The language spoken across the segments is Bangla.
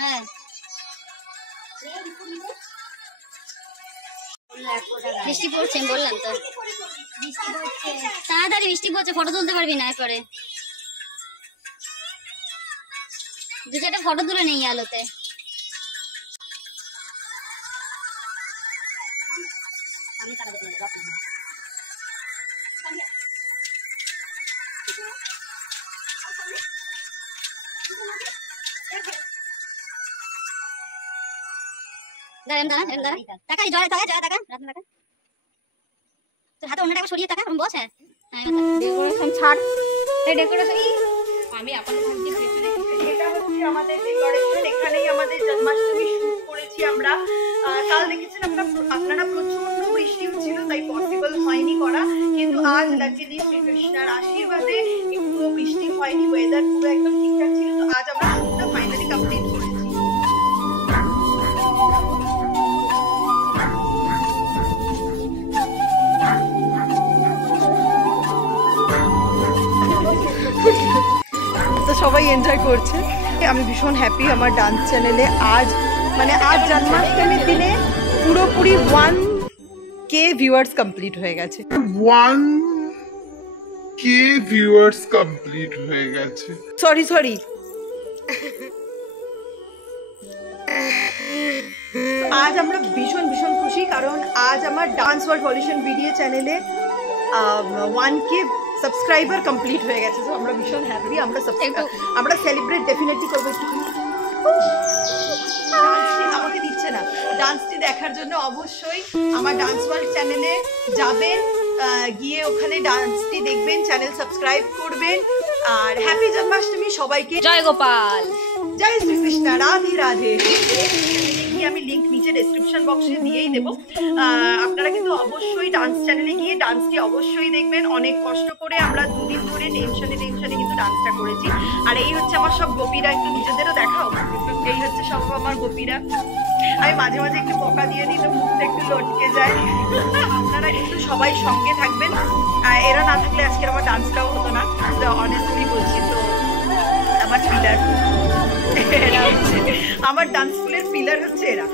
হ্যাঁ বৃষ্টি পড়ছে বললাম তো, বৃষ্টি পড়ছে তাড়াতাড়ি, বৃষ্টি পড়ছে, ফটো তুলতে পারবি না এরপরে। দু চারটা ফটো তুলে নেই আলোতে। হাতে অন্য টাকা সরিয়ে টাকা বস। হ্যাঁ ডেকোরেশন ছাড়, ডেকোরেশন আমি আপনাদের এটা হচ্ছে আমাদের ডেকোরেশন। এখানেই আমাদের জন্মাষ্টমী শুট করেছি আমরা। কাল দেখেছেন আপনারা প্রচন্ড বৃষ্টি হচ্ছিল, তাই পসিবল হয়নি করা, কিন্তু আজ লাকিলি শ্রীকৃষ্ণের আশীর্বাদে একটু বৃষ্টি হয়নি, ওয়েদার পুরো একদম ঠিকঠাক ছিল। তো আজ আমরা শুটটা ফাইনালি কমপ্লিট করেছি। তো সবাই এনজয় করছে, আমি ভীষণ হ্যাপি। আমার ডান্স চ্যানেলে আজ আজ জন্মাষ্টমীর দিনে পুরোপুরি 1K ভিউয়ার্স কমপ্লিট হয়ে গেছে। 1K ভিউয়ার্স কমপ্লিট হয়ে গেছে। সরি আজ আমরা ভীষণ খুশি, কারণ আজ আমার ডান্স ওয়ার্ল্ড পলিউশন ভিডিও চ্যানেলে 1K সাবস্ক্রাইবার কমপ্লিট হয়ে গেছে। তো আমরা ভীষণ হ্যাপি। আমরা সেলিব্রেট ডেফিনেটলি করবো। আমাকে দিচ্ছে না ডান্সটি দেখার জন্য অবশ্যই আমার ডান্স ওয়ার্ল্ড চ্যানেলে যাবেন, গিয়ে ওখানে ডান্সটি দেখবেন, চ্যানেল সাবস্ক্রাইব করবেন। আর হ্যাপি জন্মাষ্টমী সবাইকে। জয় গোপাল, জয় শ্রীকৃষ্ণ, রাধে রাধে। আমি লিংক নিচে ডেসক্রিপশন বক্সে দিয়েই দেবো। আপনারা কিন্তু অবশ্যই ডান্স চ্যানেলে গিয়ে ডান্সটি অবশ্যই দেখবেন। অনেক কষ্ট করে আমরা 2 দিন ধরে টেনশনে কিন্তু ডান্সটা করেছি। আর এই হচ্ছে আমার সব গোপীরা, একটু নিজেদেরও দেখাও। এই হচ্ছে সব আমার গোপীরা। আমি মাঝে মাঝে একটু বকা দিয়ে দিই তো মুখটা একটু লটকে যায়। আপনারা একটু সবাই সঙ্গে থাকবেন, এরা না থাকলে আজকের আমার ডান্সটাও হতো না, অনেস্টলি বলছি। তো আমার পিলার, আমার ডান্স স্কুলের পিলার হচ্ছে এরা।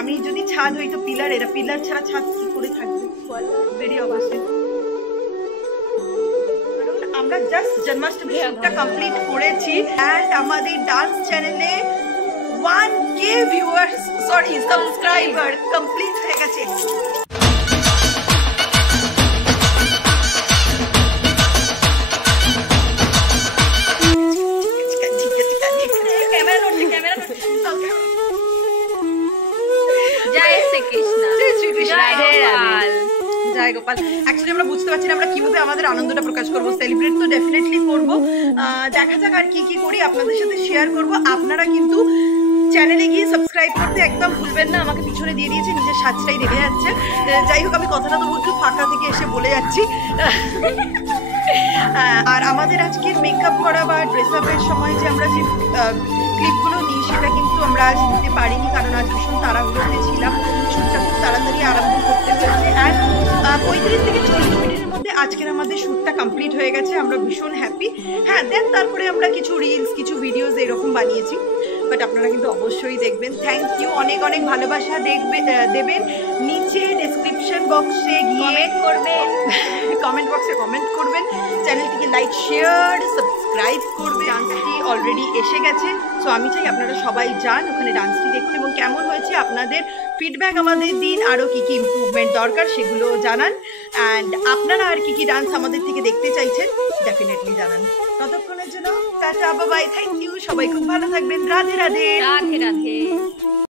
আমি যদি ছাদ হই তো পিলার এরা, পিলার ছাড়া ছাদ কি করে থাকবে বেরিয়ে অবশ্যই। আমরা জাস্ট জন্মাষ্টমী শুটটা কমপ্লিট করেছি এন্ড আমাদের ডান্স চ্যানেলে 1K ভিউয়ার্স সাবস্ক্রাইবার কমপ্লিট হয়ে গেছে। জয় গোপাল। অ্যাকচুয়ালি আমরা বুঝতে পারছি না আমরা কিভাবে আমাদের আনন্দটা প্রকাশ করবো। সেলিব্রেট তো ডেফিনেটলি করবো, দেখা যাক আর কি করি, আপনাদের সাথে শেয়ার করবো। আপনারা কিন্তু চ্যানেলে গিয়ে সাবস্ক্রাইব করতে একদম ভুলবেন না। আমাকে পিছনে দিয়ে দিয়েছে, নিজের সাজটাই দেখে যাচ্ছে। যাই হোক, আমি কথাটা তো একটু ফাঁকা থেকে এসে বলে যাচ্ছি। আর আমাদের আজকের মেকআপ করা বা ড্রেস আপের সময় যে আমরা যে ক্লিপগুলো নিই সেটা কিন্তু আমরা আজ নিতে পারিনি, কারণ আজ ভীষণ তাড়াহুড়োতে ছিলাম। শ্যুটটা খুব তাড়াতাড়ি আরম্ভ করতে হয়েছে। আর 35 থেকে 40 মিনিটের মধ্যে আজকের আমাদের শ্যুটটা কমপ্লিট হয়ে গেছে। আমরা ভীষণ হ্যাপি। হ্যাঁ, দেন তারপরে আমরা কিছু রিলস, কিছু ভিডিওস এরকম বানিয়েছি, বাট আপনারা কিন্তু অবশ্যই দেখবেন। থ্যাংক ইউ, অনেক ভালোবাসা দেবেন। নিচে ডেসক্রিপশন বক্সে গিয়ে কমেন্ট বক্সে কমেন্ট করবেন, চ্যানেলটিকে লাইক, শেয়ার, সাবস্ক্রাইব করবে। ডান্সটি অলরেডি এসে গেছে, সো আমি চাই আপনারা সবাই যান ওখানে, ডান্সটি দেখুন এবং কেমন হয়েছে আপনাদের ফিডব্যাক আমাদের দিন। আরও কি ইমপ্রুভমেন্ট দরকার সেগুলো জানান। অ্যান্ড আপনারা আর কি ডান্স আমাদের থেকে দেখতে চাইছেন ডেফিনেটলি জানান। ততক্ষণের জন্য tata, bye bye, thank you. সবাই খুব ভালো থাকবেন। রাধে রাধে। রাধে রাধে।